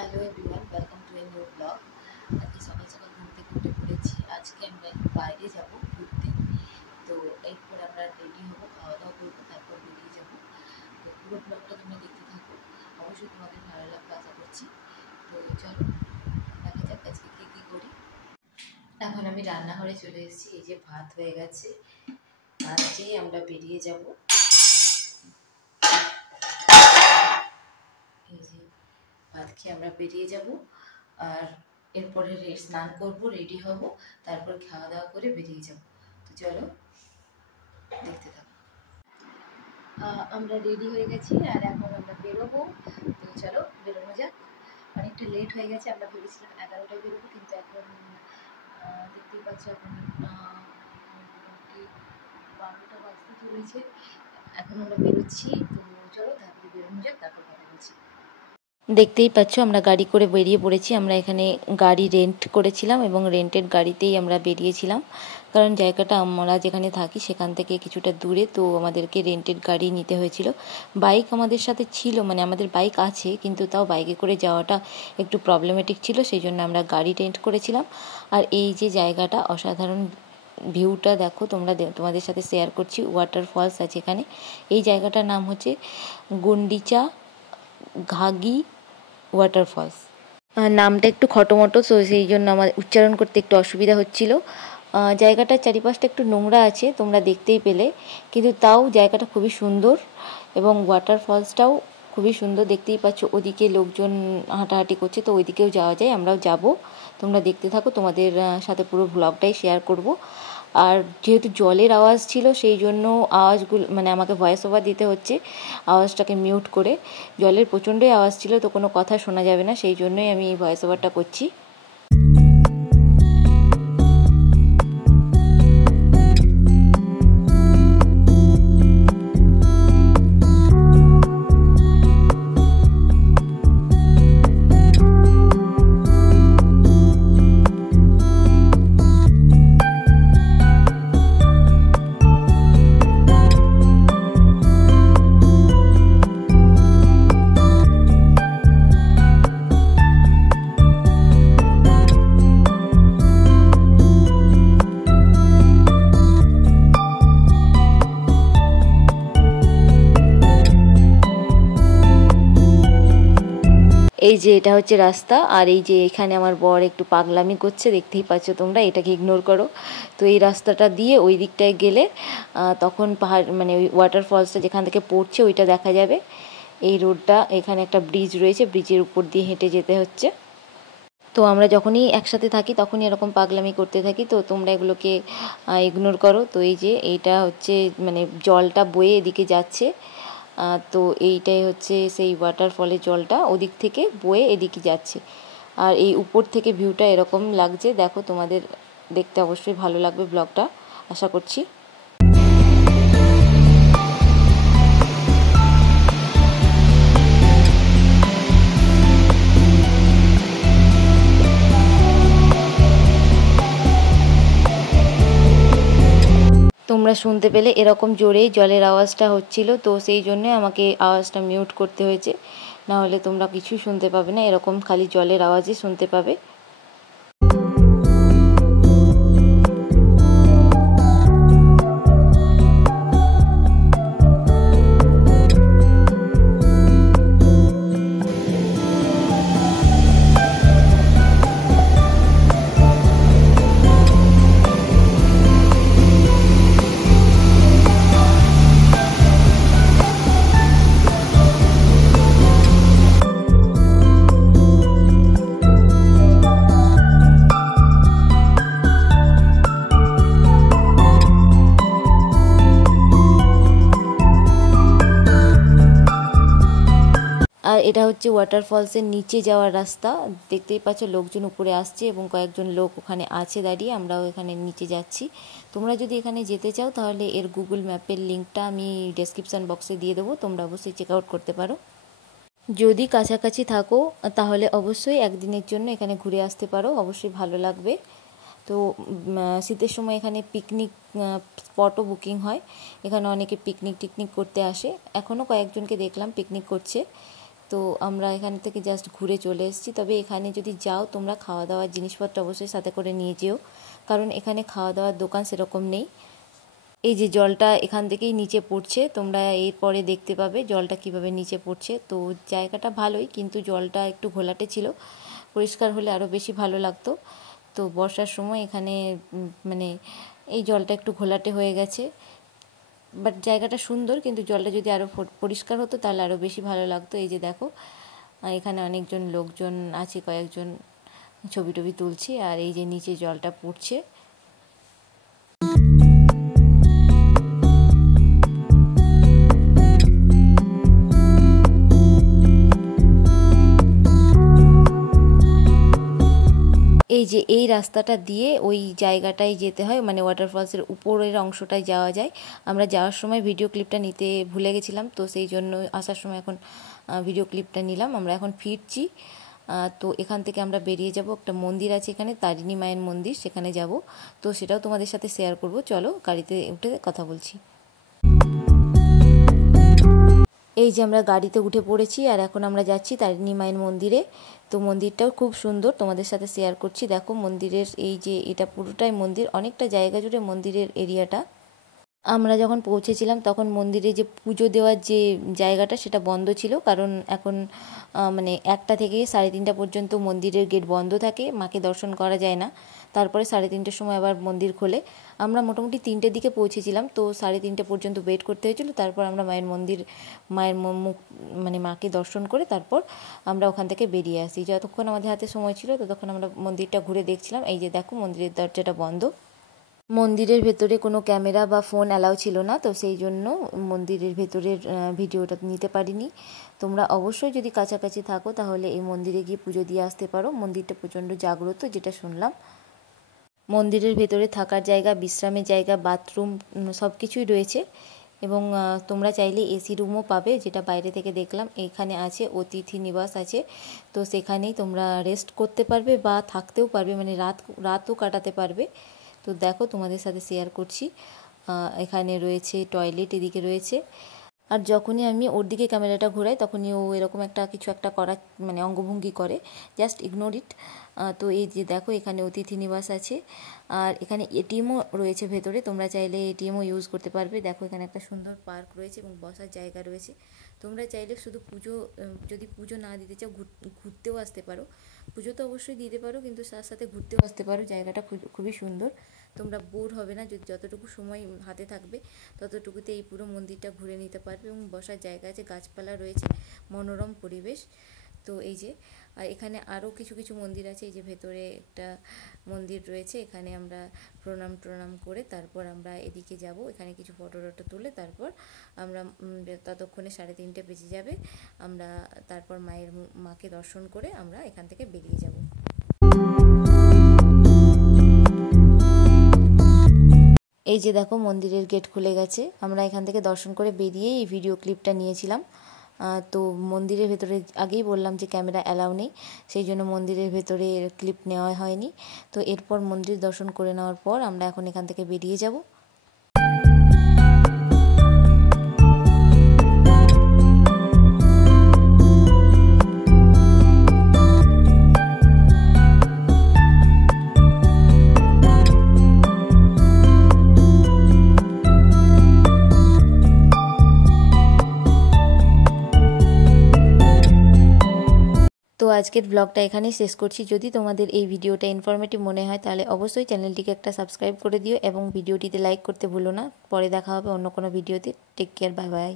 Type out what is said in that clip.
Hello everyone, welcome to a new blog. আজকে সকাল সকাল ঘুম থেকে উঠে পড়েছি। আজকে আমরা বাইরে যাব ঘুরতে। তো এরপর আমরা রেডি হবো, খাওয়া দাওয়া করবো, তারপর বেরিয়ে যাবো। তো পুরো ব্লগটা তোমরা দেখতে থাকো, অবশ্যই তোমাদের ভালো লাগবে আশা করছি। তো চলো দেখা যাক আজকে কী কী করি। এখন আমি রান্নাঘরে চলে এসেছি। এই যে ভাত হয়ে গেছে, ভাত খেয়ে আমরা বেরিয়ে যাব। এই যে ভাত খেয়ে আমরা বেরিয়ে যাব, আর এরপরে স্নান করব, রেডি হব, তারপর খাওয়া দাওয়া করে বেরিয়ে যাব। তো চলো দেখতে থাকো। আমরা রেডি হয়ে গেছি আর এখন আমরা বেরোবো। তো চলো বেরোনো যাক। অনেকটা লেট হয়ে গেছে, আমরা ভেবেছিলাম 11টায় বেরোবো, কিন্তু এখন দেখতেই পাচ্ছ এখন মোটামুটি 12টা বাজতে চলেছে। এখন আমরা বেরোচ্ছি। তো চলো তাড়াতাড়ি বেরোনো যাক, তারপর কথা বলছি। দেখতেই পাচ্ছ আমরা গাড়ি করে বেরিয়ে পড়েছি। আমরা এখানে গাড়ি রেন্ট করেছিলাম এবং রেন্টেড গাড়িতেই আমরা বেরিয়েছিলাম, কারণ জায়গাটা আমরা যেখানে থাকি সেখান থেকে কিছুটা দূরে, তো আমাদেরকে রেন্টেড গাড়ি নিতে হয়েছিল। বাইক আমাদের সাথে ছিল, মানে আমাদের বাইক আছে, কিন্তু তাও বাইকে করে যাওয়াটা একটু প্রবলেমেটিক ছিল, সেই জন্য আমরা গাড়ি রেন্ট করেছিলাম। আর এই যে জায়গাটা অসাধারণ, ভিউটা দেখো তোমরা, তোমাদের সাথে শেয়ার করছি। ওয়াটারফলস আছে এখানে। এই জায়গাটার নাম হচ্ছে গুন্ডিচা ঘাগি ওয়াটারফলস। নামটা একটু খটোমটো, তো সেই জন্য আমার উচ্চারণ করতে একটু অসুবিধা হচ্ছিল। জায়গাটার চারিপাশটা একটু নোংরা আছে, তোমরা দেখতেই পেলে, কিন্তু তাও জায়গাটা খুবই সুন্দর এবং ওয়াটারফলসটাও খুবই সুন্দর। দেখতেই পাচ্ছ ওদিকে লোকজন হাঁটাহাঁটি করছে, তো ওইদিকেও যাওয়া যায়, আমরাও যাব। তোমরা দেখতে থাকো, তোমাদের সাথে পুরো ব্লগটাই শেয়ার করব। আর যেহেতু জলের আওয়াজ ছিল, সেই জন্য আওয়াজগুলো মানে আমাকে ভয়েস ওভার দিতে হচ্ছে, আওয়াজটাকে মিউট করে। জলের প্রচণ্ডই আওয়াজ ছিল, তো কোনো কথা শোনা যাবে না, সেই জন্যই আমি ভয়েস ওভারটা করছি। এই যে এটা হচ্ছে রাস্তা, আর এই যে এখানে আমার বর একটু পাগলামি করছে, দেখতেই পাচ্ছ তোমরা, এটাকে ইগনোর করো। তো এই রাস্তাটা দিয়ে ওই দিকটায় গেলে তখন পাহাড়, মানে ওই ওয়াটারফলসটা যেখান থেকে পড়ছে ওইটা দেখা যাবে। এই রোডটা, এখানে একটা ব্রিজ রয়েছে, ব্রিজের উপর দিয়ে হেঁটে যেতে হচ্ছে। তো আমরা যখনই একসাথে থাকি তখনই এরকম পাগলামি করতে থাকি, তো তোমরা এগুলোকে ইগনোর করো। তো এই যে এইটা হচ্ছে মানে জলটা বয়ে এদিকে যাচ্ছে, তো এইটাই হচ্ছে সেই ওয়াটারফলের জলটা ওদিক থেকে বয়ে এদিকে যাচ্ছে। আর এই উপর থেকে ভিউটা এরকম লাগছে, দেখো তোমাদের দেখতে অবশ্যই ভালো লাগবে ব্লগটা, আশা করছি। তোমরা শুনতে পেলে এরকম জোরেই জলের আওয়াজটা হচ্ছিল, তো সেই জন্যে আমাকে আওয়াজটা মিউট করতে হয়েছে, না হলে তোমরা কিছুই শুনতে পাবে না, এরকম খালি জলের আওয়াজই শুনতে পাবে। আর এটা হচ্ছে ওয়াটারফলসের নিচে যাওয়ার রাস্তা, দেখতেই পাচ্ছ লোকজন উপরে আসছে এবং কয়েকজন লোক ওখানে আছে দাঁড়িয়ে, আমরাও এখানে নিচে যাচ্ছি। তোমরা যদি এখানে যেতে চাও তাহলে এর গুগল ম্যাপের লিঙ্কটা আমি ডেসক্রিপশান বক্সে দিয়ে দেবো, তোমরা অবশ্যই চেক আউট করতে পারো। যদি কাছাকাছি থাকো তাহলে অবশ্যই একদিনের জন্য এখানে ঘুরে আসতে পারো, অবশ্যই ভালো লাগবে। তো শীতের সময় এখানে পিকনিক স্পটও বুকিং হয়, এখানে অনেকে পিকনিক টিকনিক করতে আসে, এখনও কয়েকজনকে দেখলাম পিকনিক করছে। তো আমরা এখান থেকে জাস্ট ঘুরে চলে এসেছি। তবে এখানে যদি যাও তোমরা খাওয়া দাওয়ার জিনিসপত্র অবশ্যই সাথে করে নিয়ে যেও, কারণ এখানে খাওয়া দাওয়ার দোকান সেরকম নেই। এই যে জলটা এখান থেকেই নিচে পড়ছে, তোমরা এরপরে দেখতে পাবে জলটা কিভাবে নিচে পড়ছে। তো জায়গাটা ভালোই, কিন্তু জলটা একটু ঘোলাটে ছিল, পরিষ্কার হলে আরও বেশি ভালো লাগতো। তো বর্ষার সময় এখানে মানে এই জলটা একটু ঘোলাটে হয়ে গেছে, বাট জায়গাটা সুন্দর, কিন্তু জলটা যদি আরও পরিষ্কার হতো তাহলে আরও বেশি ভালো লাগতো। এই যে দেখো এখানে অনেকজন লোকজন আছে, কয়েকজন ছবি টবি তুলছি, আর এই যে নিচে জলটা পড়ছে। এই যে এই রাস্তাটা দিয়ে ওই জায়গাটায় যেতে হয়, মানে ওয়াটারফলসের উপরের অংশটায় যাওয়া যায়। আমরা যাওয়ার সময় ভিডিও ক্লিপটা নিতে ভুলে গেছিলাম, তো সেই জন্য আসার সময় এখন ভিডিও ক্লিপটা নিলাম। আমরা এখন ফিরছি। তো এখান থেকে আমরা বেরিয়ে যাব, একটা মন্দির আছে এখানে, তারিণী মায়ের মন্দির, সেখানে যাব। তো সেটাও তোমাদের সাথে শেয়ার করব। চলো গাড়িতে উঠে কথা বলছি। এই যে আমরা গাড়িতে উঠে পড়েছি, আর এখন আমরা যাচ্ছি তারিণী মায়ের মন্দিরে। তো মন্দিরটাও খুব সুন্দর, তোমাদের সাথে শেয়ার করছি। দেখো মন্দিরের এই যে এটা পুরোটাই মন্দির, অনেকটা জায়গা জুড়ে মন্দিরের এরিয়াটা। আমরা যখন পৌঁছেছিলাম তখন মন্দিরে যে পুজো দেওয়ার যে জায়গাটা সেটা বন্ধ ছিল, কারণ এখন মানে 1টা থেকে 3:30 পর্যন্ত মন্দিরের গেট বন্ধ থাকে, মাকে দর্শন করা যায় না। তারপরে 3:30টার সময় আবার মন্দির খোলে। আমরা মোটামুটি 3টের দিকে পৌঁছেছিলাম, তো 3:30 পর্যন্ত ওয়েট করতে হয়েছিল। তারপর আমরা মায়ের মুখ মানে মাকে দর্শন করে তারপর আমরা ওখান থেকে বেরিয়ে আসি। যতক্ষণ আমাদের হাতে সময় ছিল ততক্ষণ আমরা মন্দিরটা ঘুরে দেখছিলাম। এই যে দেখো মন্দিরের দরজাটা বন্ধ। মন্দিরের ভেতরে কোনো ক্যামেরা বা ফোন অ্যালাউ ছিল না, তো সেই জন্য মন্দিরের ভেতরের ভিডিওটা নিতে পারিনি। তোমরা অবশ্যই যদি কাছাকাছি থাকো তাহলে এই মন্দিরে গিয়ে পুজো দিয়ে আসতে পারো। মন্দিরটা প্রচণ্ড জাগ্রত, যেটা শুনলাম। মন্দিরের ভেতরে থাকার জায়গা, বিশ্রামের জায়গা, বাথরুম সব কিছুই রয়েছে, এবং তোমরা চাইলে এসি রুমও পাবে, যেটা বাইরে থেকে দেখলাম। এখানে আছে অতিথি নিবাস আছে, তো সেখানেই তোমরা রেস্ট করতে পারবে বা থাকতেও পারবে, মানে রাতও কাটাতে পারবে। তো দেখো তোমাদের সাথে শেয়ার করছি। এখানে রয়েছে টয়লেট, এদিকে রয়েছে। আর যখনই আমি ওর দিকে ক্যামেরাটা ঘোরাই তখনই ও এরকম কিছু একটা করার মানে অঙ্গভঙ্গি করে, জাস্ট ইগনোর ইট। তো এই যে দেখো এখানে অতিথি নিবাস আছে, আর এখানে এটিএমও রয়েছে ভেতরে, তোমরা চাইলে এটিএমও ইউজ করতে পারবে। দেখো এখানে একটা সুন্দর পার্ক রয়েছে এবং বসার জায়গা রয়েছে। তোমরা চাইলে শুধু যদি পুজো না দিতে চাও ঘুরতেও আসতে পারো। পুজো তো অবশ্যই দিতে পারো, কিন্তু তার সাথে ঘুরতেও আসতে পারো। জায়গাটা খুবই সুন্দর, তোমরা বোর হবে না। যতটুকু সময় হাতে থাকবে ততটুকুতে এই পুরো মন্দিরটা ঘুরে নিতে পারবে, এবং বসার জায়গা আছে, গাছপালা রয়েছে, মনোরম পরিবেশ। তো এই যে আর এখানে আরও কিছু মন্দির আছে। এই যে ভেতরে একটা মন্দির রয়েছে, এখানে আমরা প্রণাম করে তারপর আমরা এদিকে যাব। এখানে কিছু ফটো তুলে তারপর আমরা ততক্ষণে 3:30 বেজে যাবে। আমরা তারপর মাকে দর্শন করে আমরা এখান থেকে বেরিয়ে যাব। এই যে দেখো মন্দিরের গেট খুলে গেছে, আমরা এখান থেকে দর্শন করে বেরিয়ে এই ভিডিও ক্লিপটা নিয়েছিলাম। তো মন্দিরের ভেতরে আগেই বললাম যে ক্যামেরা অ্যালাউ নেই, সেই জন্য মন্দিরের ভেতরে ক্লিপ নেওয়া হয়নি। তো এরপর মন্দির দর্শন করে নেওয়ার পর আমরা এখন এখান থেকে বেরিয়ে যাব। তো আজকের ব্লগটা এখানেই শেষ করছি। যদি তোমাদের এই ভিডিওটা ইনফরমেটিভ মনে হয় তাহলে অবশ্যই চ্যানেলটিকে একটা সাবস্ক্রাইব করে দিও এবং ভিডিওটিতে লাইক করতে ভুলো না। পরে দেখা হবে অন্য কোনো ভিডিওতে। Take care, bye by.